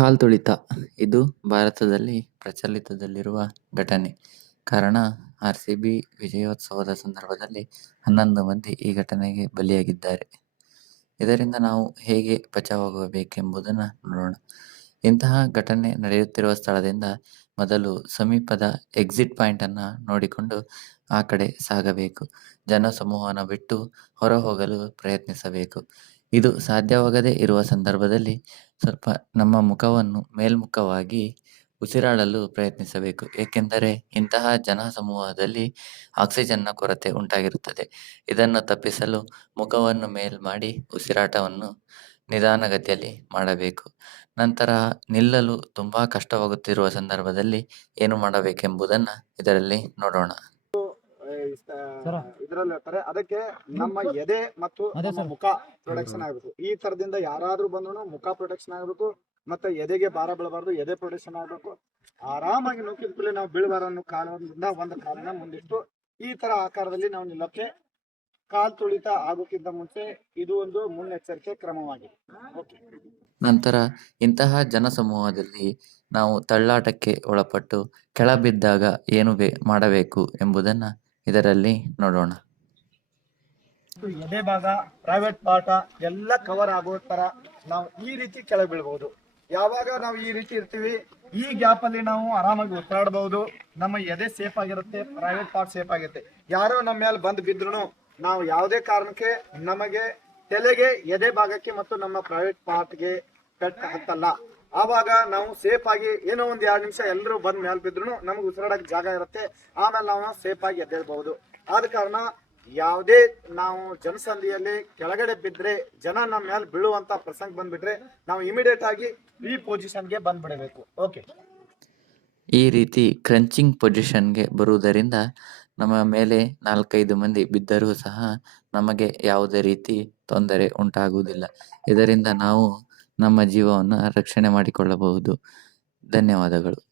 ಕಾಲ್ ತುಳಿತ ಇದು ಭಾರತದಲ್ಲಿ ಪ್ರಚಲಿತದಲ್ಲಿರುವ ಘಟನೆ. ಕಾರಣ, ಆರ್ ಸಿ ಬಿ ವಿಜಯೋತ್ಸವದ ಸಂದರ್ಭದಲ್ಲಿ ಹನ್ನೊಂದು ಮಂದಿ ಈ ಘಟನೆಗೆ ಬಲಿಯಾಗಿದ್ದಾರೆ. ಇದರಿಂದ ನಾವು ಹೇಗೆ ಬಚಾವಾಗಬೇಕೆಂಬುದನ್ನು ನೋಡೋಣ. ಇಂತಹ ಘಟನೆ ನಡೆಯುತ್ತಿರುವ ಸ್ಥಳದಿಂದ ಮೊದಲು ಸಮೀಪದ ಎಕ್ಸಿಟ್ ಪಾಯಿಂಟ್ ಅನ್ನ ನೋಡಿಕೊಂಡು ಆ ಕಡೆ ಸಾಗಬೇಕು. ಜನಸಮೂಹವನ್ನು ಬಿಟ್ಟು ಹೊರ ಹೋಗಲು ಪ್ರಯತ್ನಿಸಬೇಕು. ಇದು ಸಾಧ್ಯವಾಗದೇ ಇರುವ ಸಂದರ್ಭದಲ್ಲಿ ಸ್ವಲ್ಪ ನಮ್ಮ ಮುಖವನ್ನು ಮೇಲ್ಮುಖವಾಗಿ ಉಸಿರಾಡಲು ಪ್ರಯತ್ನಿಸಬೇಕು. ಏಕೆಂದರೆ ಇಂತಹ ಜನಸಮೂಹದಲ್ಲಿ ಆಕ್ಸಿಜನ್ನ ಕೊರತೆ ಉಂಟಾಗಿರುತ್ತದೆ. ಇದನ್ನು ತಪ್ಪಿಸಲು ಮುಖವನ್ನು ಮೇಲ್ ಮಾಡಿ ಉಸಿರಾಟವನ್ನು ನಿಧಾನಗತಿಯಲ್ಲಿ ಮಾಡಬೇಕು. ನಂತರ ನಿಲ್ಲಲು ತುಂಬಾ ಕಷ್ಟವಾಗುತ್ತಿರುವ ಸಂದರ್ಭದಲ್ಲಿ ಏನು ಮಾಡಬೇಕೆಂಬುದನ್ನು ಇದರಲ್ಲಿ ನೋಡೋಣ. ಇದ್ರಲ್ಲಿ ಹೇಳ್ತಾರೆ. ಅದಕ್ಕೆ ನಮ್ಮ ಎದೆ ಮತ್ತು ಮುಖ ಪ್ರೊಡಕ್ಷನ್ ಆಗ್ಬೇಕು. ಈ ತರದಿಂದ ಯಾರಾದ್ರೂ ಬಂದ್ರು ಮುಖ ಪ್ರೊಡಕ್ಷನ್ ಆಗ್ಬೇಕು ಮತ್ತೆ ಎದೆಗೆ ಭಾರ ಬೀಳಬಾರ್ದು ಎದೆ ಪ್ರೊಡಕ್ಷನ್ ಆಗ್ಬೇಕು. ಆರಾಮಾಗಿ ನೂಕಿದ ಕೂಡಲೇ ನಾವು ಬೀಳಬಾರ ಅನ್ನೋ ಕಾರಣದಿಂದ ಒಂದು ಕಾರಣ ಮುಂದಿಟ್ಟು ಈ ತರ ಆಕಾರದಲ್ಲಿ ನಾವು ನಿಲ್ಲಕ್ಕೆ ಕಾಲ್ ತುಳಿತ ಆಗೋಕ್ಕಿಂತ ಮುಂಚೆ ಇದು ಒಂದು ಮುನ್ನೆಚ್ಚರಿಕೆ ಕ್ರಮವಾಗಿದೆ. ಓಕೆ. ನಂತರ ಇಂತಹ ಜನಸಮೂಹದಲ್ಲಿ ನಾವು ತಳ್ಳಾಟಕ್ಕೆ ಒಳಪಟ್ಟು ಕೆಳಬಿದ್ದಾಗ ಏನು ಬೇ ಮಾಡಬೇಕು ಎಂಬುದನ್ನ ಇದರಲ್ಲಿ ನೋಡೋಣ. ಎದೆ ಭಾಗ ಪ್ರೈವೇಟ್ ಪಾರ್ಟ ಎಲ್ಲ ಕವರ್ ಆಗೋ ತರ ನಾವು ಈ ರೀತಿ ಕೆಳಗೆ ಬೀಳ್ಬಹುದು ಯಾವಾಗ ನಾವು ಈ ರೀತಿ ಇರ್ತೀವಿ, ಈ ಗ್ಯಾಪ್ ಅಲ್ಲಿ ನಾವು ಆರಾಮಾಗಿ ಉಸಿರಾಡಬಹುದು ನಮ್ಮ ಎದೆ ಸೇಫ್ ಆಗಿರುತ್ತೆ ಪ್ರೈವೇಟ್ ಪಾರ್ಟ್ ಸೇಫ್ ಆಗಿರುತ್ತೆ. ಯಾರೋ ನಮ್ಮ ಮೇಲೆ ಬಂದು ಬಿದ್ರು ನಾವು ಯಾವುದೇ ಕಾರಣಕ್ಕೆ ನಮಗೆ ತಲೆಗೆ ಎದೆ ಭಾಗಕ್ಕೆ ಮತ್ತು ನಮ್ಮ ಪ್ರೈವೇಟ್ ಪಾರ್ಟ್ಗೆ ಪೆಟ್ಟ ಹತ್ತಲ್ಲ ಆವಾಗ ನಾವು ಸೇಫ್ ಆಗಿ ಏನೋ ಒಂದ್ ಎರಡು ನಿಮಿಷ ಎಲ್ಲರೂ ಬಂದ್ ಮೇಲೆ ಬಿದ್ರು ನಮ್ಗೆ ಉಸಿರಾಡಕ್ ಜಾಗ ಇರುತ್ತೆ. ಆಮೇಲೆ ನಾವು ಸೇಫ್ ಆಗಿ ಎದ್ದೇಳ್ಬಹುದು. ಆದ ಕಾರಣ ಯಾವುದೇ ನಾವು ಜನಸಂಧಿಯಲ್ಲಿ ಕೆಳಗಡೆ ಬಿದ್ರೆ, ಜನ ನಮ್ಮ ಮೇಲೆ ಬೀಳುವಂತ ಪ್ರಸಂಗ ಬಂದ್ಬಿಟ್ರೆ ನಾವು ಇಮಿಡಿಯೇಟ್ ಆಗಿ ಈ ಪೊಸಿಷನ್ಗೆ ಬಂದ್ಬಿಡಬೇಕು. ಓಕೆ ಈ ರೀತಿ ಕ್ರಂಚಿಂಗ್ ಪೊಸಿಷನ್ಗೆ ಬರುವುದರಿಂದ ನಮ್ಮ ಮೇಲೆ ನಾಲ್ಕೈದು ಮಂದಿ ಬಿದ್ದರೂ ಸಹ ನಮಗೆ ಯಾವುದೇ ರೀತಿ ತೊಂದರೆ ಉಂಟಾಗುವುದಿಲ್ಲ. ಇದರಿಂದ ನಾವು ನಮ್ಮ ಜೀವವನ್ನು ರಕ್ಷಣೆ ಮಾಡಿಕೊಳ್ಳಬಹುದು. ಧನ್ಯವಾದಗಳು.